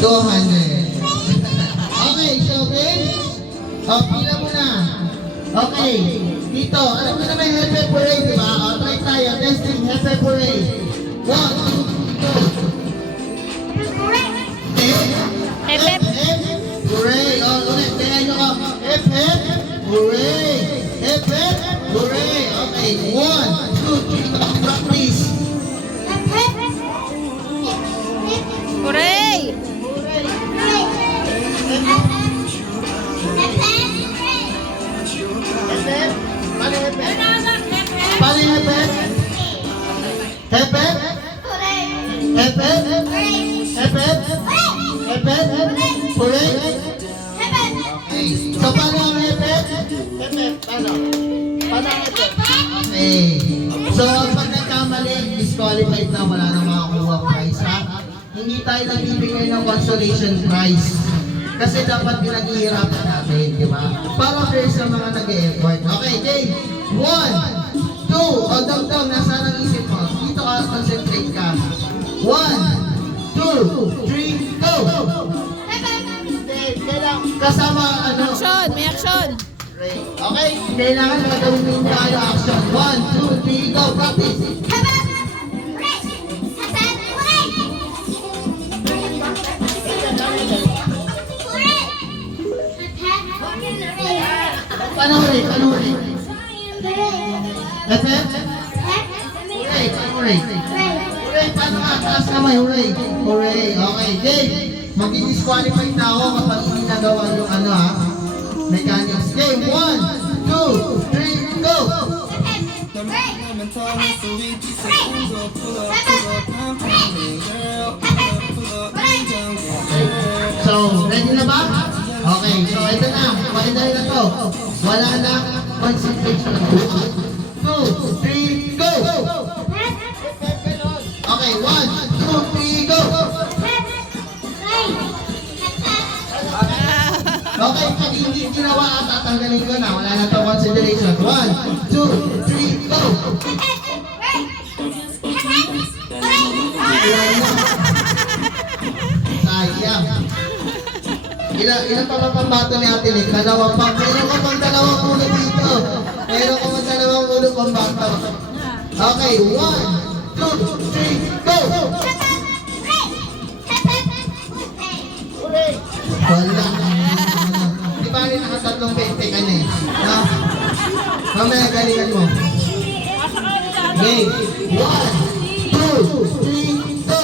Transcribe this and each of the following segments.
200. Okay, so Ben, pila mo na. Okay, dito, alam mo na may Hepe Parade, di ba? Try tayo, testing Hepe Parade. 1, 2, 3, go. Hep, hep. Hooray! Ulit, kaya nyo ko. Hep, hep, hooray! Hep, hep, hooray! Okay, 1, 2, 3, practice. Hooray! Paano yung hep, hep? Hep, hep? Hep, hep? Hep, hep? Hep, hep? Hooray! Okay. So, paano ang hep, hep? Hep, hep. Paano? Paano ang hep, hep? Okay. So, pag nagkamali, disqualified na, wala nang makakuha prize, ha? Hindi tayo nagbibigay ng consolation prize. Kasi dapat pinaghihirapan natin, di ba? Para fair sa mga nag-e-effort. Okay, game. 1, 2, dam-dam, nasaan ang isip mo? Dito ka, concentrate ka. 1, 2, 3, go! Kasama, ano? Action! May action! Okay, kailangan magawin mo yung tayo action. 1, 2, 3, go! Practice! Paano ulit? Paano ulit? Epe? Hooray! Paano ulit? Hooray! Paano nga? Taas naman, hooray! Hooray! Okay, game! Mag-disqualified na ako kapag hindi nagawa yung ano ha? Mechanics. Game! 1, 2, 3, go! So, ready na ba? Okay, so ito na. Pakindahin na to. Wala na. Concentration. 1, 2, 3, go! Okay, 1, 2, 3, go! Okay, pag hindi ginawa at tatanggalin ko na. Wala na to consideration. 1, 2, 3, go! Sayang. Ilan pa ba pambato ni Ate Lynn? Dalawang pa. Meron ka pang dalawang ulo dito. Meron ka pang dalawang ulo pambato. Okay, 1, 2, 3, go! Wala. Di ba rin nakatatlong 20 ka na eh? Ha? Mamaya galingan mo. Okay, 1, 2, 3, go!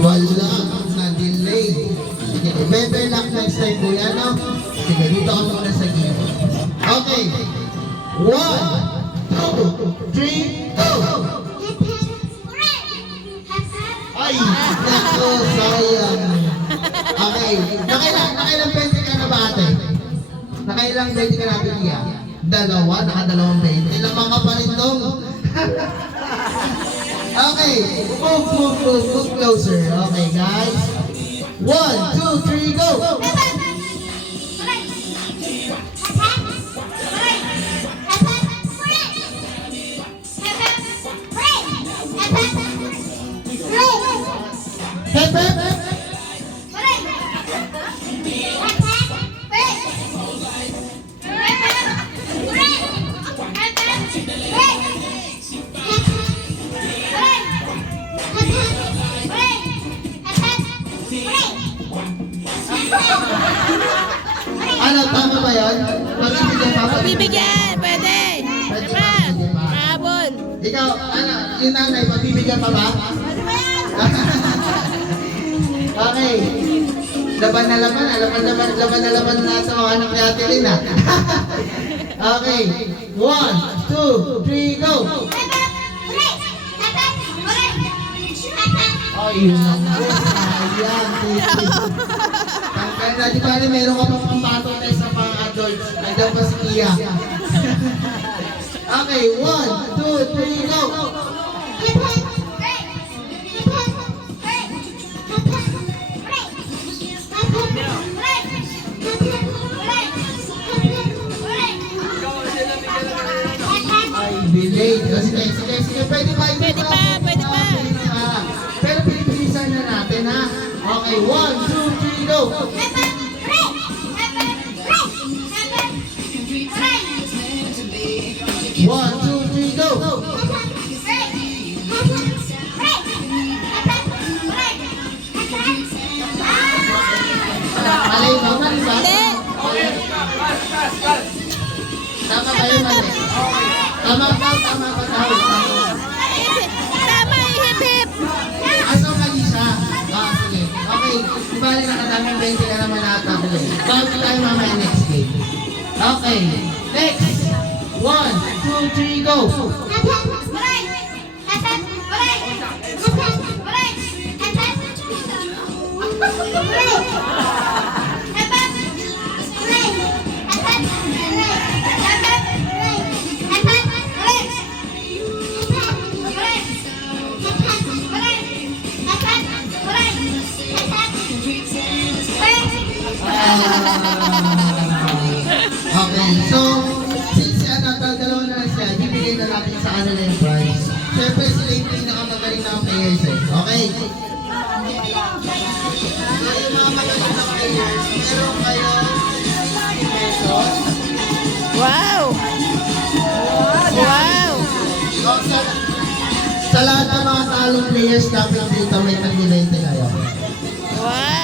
Wala na-delay. Sige, better luck next time po yan, no? Sige, dito ka muna sa game. Okay. 1, 2, 3, go! Ay, nako, sayang. Okay, nakailang 20 ka na ba ate? Nakailang 20 ka natin niya? Dalawa, nakadalawang 20. Ilang mga pa rin dong. Okay, move closer. Okay, guys. 1, 2, 3, go! Hep, hep, hep. Ano, tama ba yun? Pagbibigyan pa? Bibigyan! Pwede! Pwede Diba? ba? Pwede ba? Mahabol! Ikaw, ano, yung nanay, pagbibigyan pa ba? Okay. Laban na laban na sa mga anak ni Ate Lynn, ha? Okay. 1, 2, 3, go! Ay, yun lang. Ayan, tanggal na. Di ba rin, meron ka pang pambato tayo sa mga adults. Nandiyan pa si Kia. Okay, 1, 2, 3, go! Billy. Sige, pwede pa. Pwede pa, pwede pa. Pero pinibilisan na natin, ha? Okay, 1, 2, 3, go! 1, 2, 3, go! Mali ba? Hindi. Tama ba yun, mali? Tama ba? Tama, hip-hip. Aso mali siya. Sige. Okay, ibalik na kadaming 20 na naman ata ko eh. Bago tayo mamaya next game. Okay, next. 1, 2, 3, go! Okay, so, since dalawa na lang sila, bibigay na natin sa kanila yung prize. Siyempre, sila yung pinakamagaling na players eh. Okay? So, yung mga magaling na players, meron kayo 50 pesos. Wow. Wow. So, sa lahat ng mga talong players, dapat dito may tag-20 kayo. Wow.